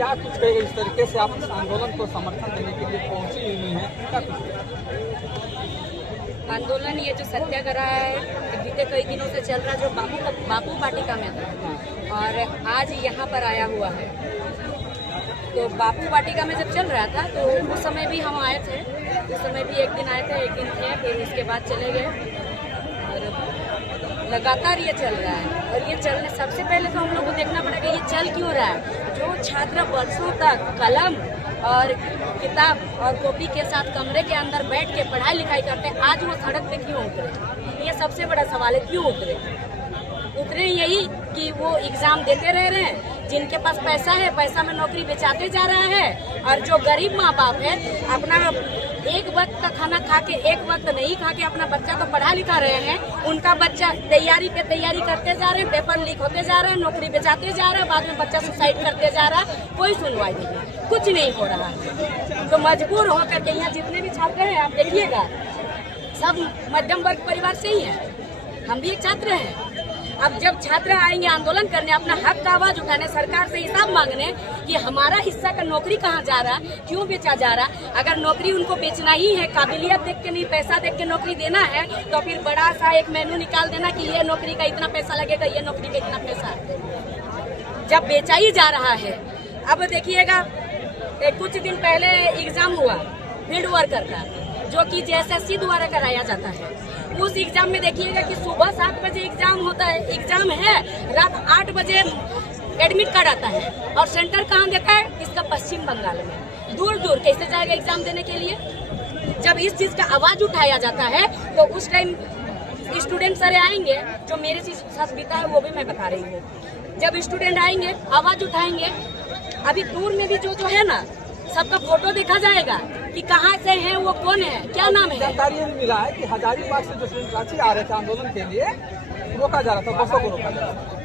क्या कुछ कहेगा इस तरीके से आप इस आंदोलन को समर्थन देने के लिए पहुंची हुई हैं, क्या कुछ आंदोलन ये जो सत्याग्रह है बीते कई दिनों से चल रहा, जो बापू वाटिका में था और आज यहाँ पर आया हुआ है। तो बापू वाटिका में जब चल रहा था तो उस समय भी हम आए थे, उस समय भी एक दिन आए थे, एक दिन थे, फिर उसके बाद चले गए और लगातार ये चल रहा है। और ये चलने सबसे पहले तो हम लोग को देखना पड़ेगा ये चल क्यों रहा है। जो छात्र वर्षों तक कलम और किताब और कॉपी के साथ कमरे के अंदर बैठ के पढ़ाई लिखाई करते हैं, आज वो सड़क पे क्यों उतरे? ये सबसे बड़ा सवाल है, क्यों उतरे यही कि वो एग्जाम देते रह रहे हैं। जिनके पास पैसा है, पैसा में नौकरी बेचाते जा रहा है, और जो गरीब माँ बाप है अपना एक वक्त का खाना खा के एक वक्त नहीं खा के अपना बच्चा को पढ़ा लिखा रहे हैं, उनका बच्चा तैयारी पे तैयारी करते जा रहे हैं, पेपर लीक होते जा रहे हैं, नौकरी बेचाते जा रहे हैं, बाद में बच्चा सुसाइड करते जा रहा है, कोई सुनवाई नहीं, कुछ नहीं हो रहा। तो मजबूर होकर के यहाँ जितने भी छात्र हैं आप देखिएगा सब मध्यम वर्ग परिवार से ही है, हम भी एक छात्र हैं। अब जब छात्र आएंगे आंदोलन करने, अपना हक का आवाज उठाने, सरकार से हिसाब मांगने कि हमारा हिस्सा का नौकरी कहाँ जा रहा, क्यों बेचा जा रहा। अगर नौकरी उनको बेचना ही है, काबिलियत देख के नहीं पैसा देख के नौकरी देना है, तो फिर बड़ा सा एक मेनू निकाल देना कि ये नौकरी का इतना पैसा लगेगा, ये नौकरी का इतना पैसा। जब बेचा ही जा रहा है, अब देखिएगा कुछ दिन पहले एग्जाम हुआ फील्ड वर्कर का, जो कि JSSC द्वारा कराया जाता है। उस एग्जाम में देखिएगा कि सुबह 7 बजे एग्जाम होता है, एग्जाम है, रात 8 बजे एडमिट कार्ड आता है, और सेंटर कहाँ देता है? इसका पश्चिम बंगाल में। दूर दूर कैसे जाएगा एग्जाम देने के लिए? जब इस चीज का आवाज उठाया जाता है तो उस टाइम स्टूडेंट सारे आएंगे, जो मेरे साथ बीता है वो भी मैं बता रही हूँ। जब स्टूडेंट आएंगे आवाज उठाएंगे, अभी दूर में भी जो है ना, सबका फोटो देखा जाएगा कि कहाँ से है, वो कौन है, क्या नाम है। जानकारी ये भी मिला है कि हजारीबाग से जो स्टूडेंट रांची आ रहे थे आंदोलन के लिए, रोका जा रहा था, बसों को रोका जा रहा था।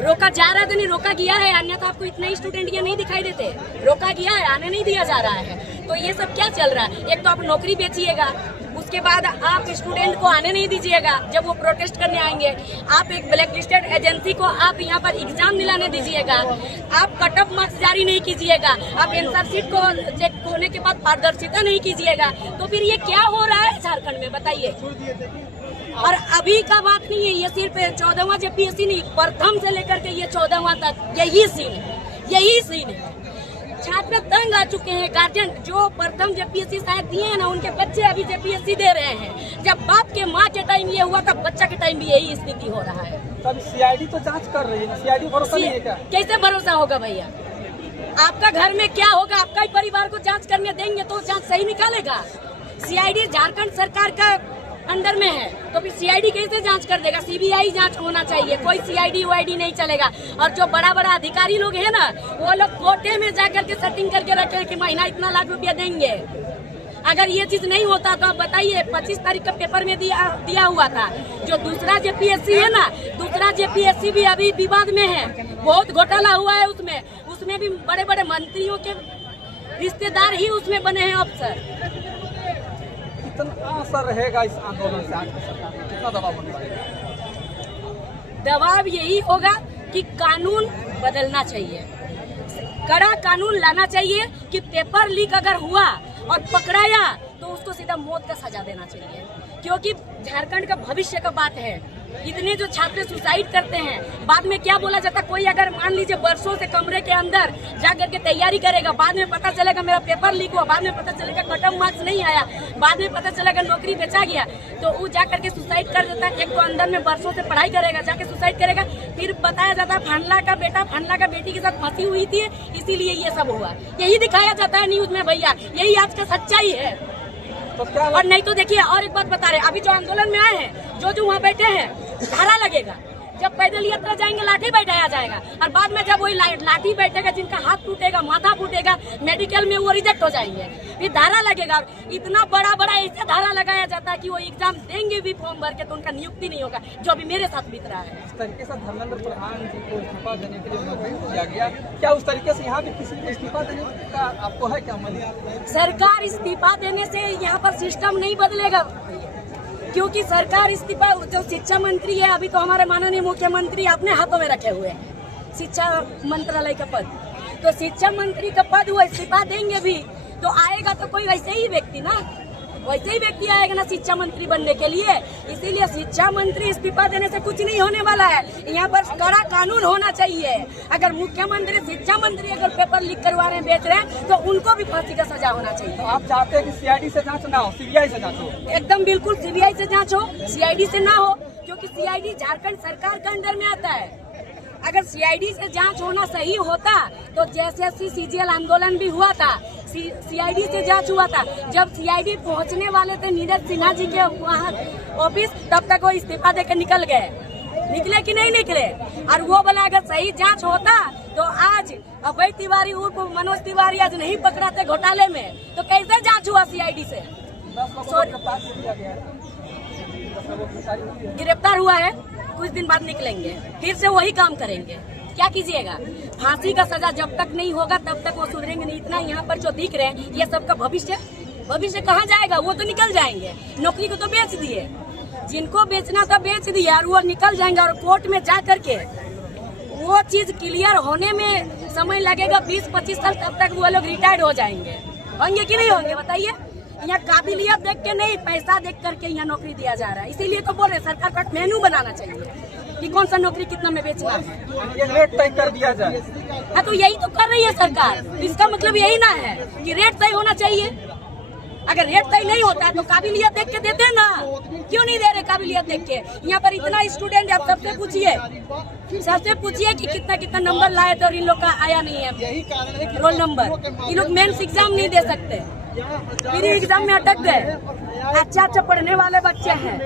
रोका जा रहा था नहीं, रोका गया है, अन्यथा आपको इतने ही स्टूडेंट ये नहीं दिखाई देते। रोका गया है, आने नहीं दिया जा रहा है। तो ये सब क्या चल रहा है? एक तो आप नौकरी बेचिएगा, उसके बाद आप स्टूडेंट को आने नहीं दीजिएगा जब वो प्रोटेस्ट करने आएंगे। आप एक ब्लैक लिस्टेड एजेंसी को आप यहाँ पर एग्जाम दिलाने दीजिएगा, आप कट ऑफ मार्क्स जारी नहीं कीजिएगा, आप आंसर शीट को चेक होने के बाद पारदर्शिता नहीं कीजिएगा, तो फिर ये क्या हो रहा है झारखंड में, बताइए। और अभी का बात नहीं है, ये सिर्फ 14वां JPSC नहीं, प्रथम से लेकर के ये 14वां तक यही सीन है। छात्र तंग आ चुके हैं। गार्जियन जो प्रथम JPSC शायद दिए हैं ना, उनके बच्चे अभी JPSC दे रहे हैं। जब बाप के माँ के टाइम ये हुआ तब बच्चा के टाइम भी यही स्थिति हो रहा है। तब CID तो जांच कर रही है, CID भरोसा नहीं है क्या? कैसे भरोसा होगा भैया? आपका घर में क्या होगा, आपका ही परिवार को जांच करने देंगे तो जांच सही निकालेगा। CID झारखंड सरकार का अंडर में है, तो फिर CID कैसे जांच कर देगा? CBI जांच होना चाहिए, कोई CID वाईडी नहीं चलेगा। और जो बड़ा बड़ा अधिकारी लोग हैं ना, वो लोग कोटे में जाकर के सेटिंग करके रखे हैं कि महीना इतना लाख रुपया देंगे। अगर ये चीज नहीं होता तो आप बताइए, 25 तारीख का पेपर में दिया हुआ था। जो दूसरा JPSC है ना, दूसरा JPSC भी अभी विवाद में है, बहुत घोटाला हुआ है उसमें भी बड़े बड़े मंत्रियों के रिश्तेदार ही उसमें बने हैं अफसर। कितना असर रहेगा इस आंदोलन से? आज की सरकार में कितना दबाव बन पाएगा? दबाव यही होगा कि कानून बदलना चाहिए, कड़ा कानून लाना चाहिए कि पेपर लीक अगर हुआ और पकड़ाया तो उसको सीधा मौत का सजा देना चाहिए, क्योंकि झारखंड का भविष्य का बात है। इतने जो छात्र सुसाइड करते हैं, बाद में क्या बोला जाता, कोई अगर मान लीजिए वर्षों से कमरे के अंदर जाकर के तैयारी करेगा, बाद में पता चलेगा मेरा पेपर लीक हुआ, बाद में पता चलेगा कट ऑफ मार्क्स नहीं आया, बाद में पता चलेगा नौकरी बेचा गया, तो वो जाकर के सुसाइड कर देता है। एक तो अंदर में वर्षों से पढ़ाई करेगा, जाके सुसाइड करेगा, फिर बताया जाता है फंडला का बेटा फंडला का बेटी के साथ फंसी हुई थी, इसीलिए ये सब हुआ। यही दिखाया जाता है न्यूज में भैया, यही आज का सच्चाई है। तो क्या और नहीं तो देखिए, और एक बात बता रहे, अभी जो आंदोलन में आए हैं, जो वहाँ बैठे हैं, धारा लगेगा। जब पैदल यात्रा जाएंगे लाठी बैठाया जाएगा, और बाद में जब वही लाठी बैठेगा, जिनका हाथ टूटेगा, माथा फूटेगा, मेडिकल में वो रिजेक्ट हो जाएंगे, फिर धारा लगेगा। इतना बड़ा बड़ा ऐसे धारा लगाया जाता है कि वो एग्जाम देंगे भी फॉर्म भर के तो उनका नियुक्ति नहीं होगा, जो अभी मेरे साथ बीत रहा है। इस तरीके से धर्मेंद्र प्रधान जी को इस्तीफा देने के लिए मजबूर किया गया, क्या उस तरीके से यहाँ भी किसी को इस्तीफा देने का आपको है क्या मन? सरकार इस्तीफा देने से यहाँ पर सिस्टम नहीं बदलेगा, क्योंकि सरकार इस्तीफा, जो शिक्षा मंत्री है अभी तो हमारे माननीय मुख्यमंत्री अपने हाथों में रखे हुए हैं शिक्षा मंत्रालय का पद, तो शिक्षा मंत्री का पद वो इस्तीफा देंगे भी तो आएगा तो कोई वैसे ही व्यक्ति ना, वैसे ही व्यक्ति आएगा ना शिक्षा मंत्री बनने के लिए। इसीलिए शिक्षा मंत्री इस्तीफा देने से कुछ नहीं होने वाला है। यहाँ पर कड़ा कानून होना चाहिए। अगर मुख्यमंत्री शिक्षा मंत्री अगर पेपर लीक करवा रहे हैं, बेच रहे हैं, तो उनको भी फांसी का सजा होना चाहिए। तो आप चाहते हैं कि सीआईडी से जांच ना हो, सीबीआई से जांच हो? एकदम बिल्कुल सीबीआई से जांच हो, सीआईडी से ना हो, क्योंकि सीआईडी झारखंड सरकार के अंडर में आता है। अगर सीआईडी से जांच होना सही होता तो जैसे सीजीएल आंदोलन भी हुआ था, सीआईडी से जांच हुआ था। जब सीआईडी पहुंचने वाले थे नीरज सिन्हा जी के वहाँ ऑफिस, तब तक वो इस्तीफा देकर निकल गए। निकले कि नहीं निकले? और वो बोला अगर सही जांच होता तो आज अभय तिवारी उर्फ मनोज तिवारी आज नहीं पकड़ाते घोटाले में, तो कैसे जांच हुआ सीआईडी से? गिरफ्तार हुआ है, कुछ दिन बाद निकलेंगे, फिर से वही काम करेंगे। क्या कीजिएगा? फांसी का सजा जब तक नहीं होगा तब तक वो सुधरेंगे नहीं। इतना यहाँ पर जो दिख रहे हैं ये सबका भविष्य कहाँ जाएगा? वो तो निकल जाएंगे, नौकरी को तो बेच दिए, जिनको बेचना था बेच दिया, और वो निकल जाएंगे। और कोर्ट में जा करके वो चीज क्लियर होने में समय लगेगा 20-25 साल, तब तक वो लोग रिटायर्ड हो जाएंगे। होंगे कि नहीं होंगे बताइए? यहाँ काबिलियत देख के नहीं, पैसा देख करके यहाँ नौकरी दिया जा रहा है। इसीलिए तो बोल रहे सरकार का मेनू बनाना चाहिए कि कौन सा नौकरी कितना में बेचना है, ये रेट तय कर दिया जाए। हाँ, तो यही तो कर रही है सरकार। इसका मतलब यही ना है कि रेट तय होना चाहिए। अगर रेट तय नहीं होता है तो काबिलियत देख के देते ना, क्यों नहीं दे रहे काबिलियत देख के? यहाँ पर इतना स्टूडेंट है, आप सबसे पूछिए कि कितना नंबर लाए थे और इन लोग का आया नहीं है रोल नंबर। ये लोग मेंस एग्जाम नहीं दे सकते, प्री एग्जाम में अटक गए। अच्छा पढ़ने वाले बच्चे हैं।